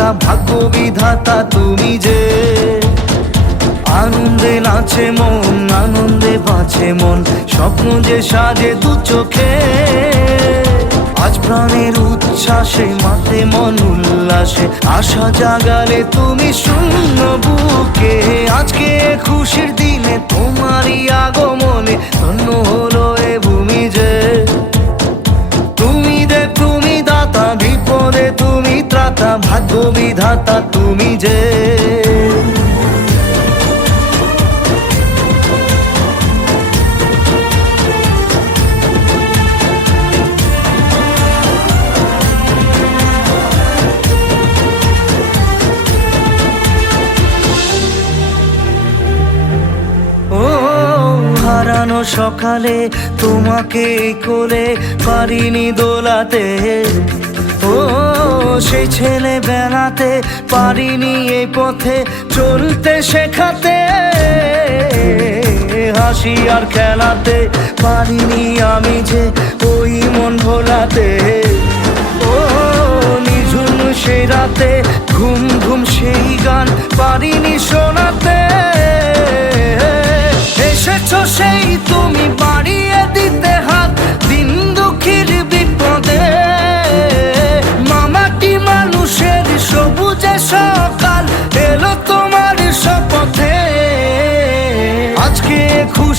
ত্রাতা ভাগ্য বিধাতা তুমি যে। আনন্দে নাচে মন, আনন্দে বাঁচে মন, স্বপ্ন যে সাজে দু চোখে। আজ প্রাণের উচ্ছ্বাসে, মাতে মন উল্লাসে, আশা জাগালে তুমি শূন্য বুকে। বিধাতা তুমি যে। হারানো সকালে তোমাকে কোলে পারিনি দোলাতে। সেই ছেলে বেলাতে পারিনি এই পথে চলতে শেখাতে। হাসি আর খেলাতে পারিনি আমি যে ওই মন ভোলাতে। ও নিঝুম সেই রাতে ঘুম ঘুম সেই গান পারিনি শোনাতে। এসেছ সেই তুমি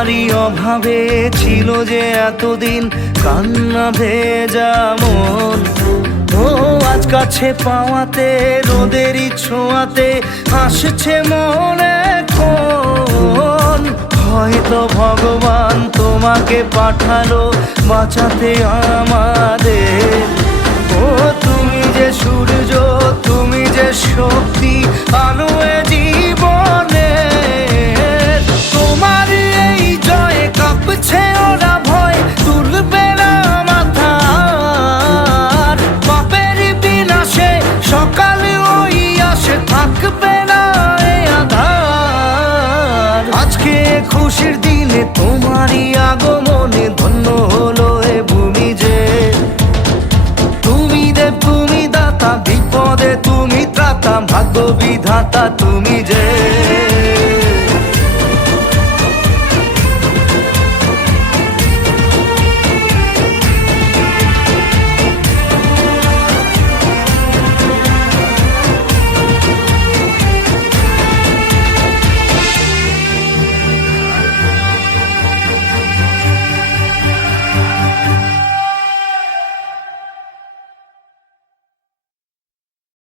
তোমারই অভাবে ছিল যে এতদিন কান্না ভেজা মন। ও, আজ কাছে পাওয়াতে রোদেরই ছোঁয়াতে আসছে মনে কোন হয়তো ভগবান তোমাকে পাঠালো বাঁচাতে আমাদের você.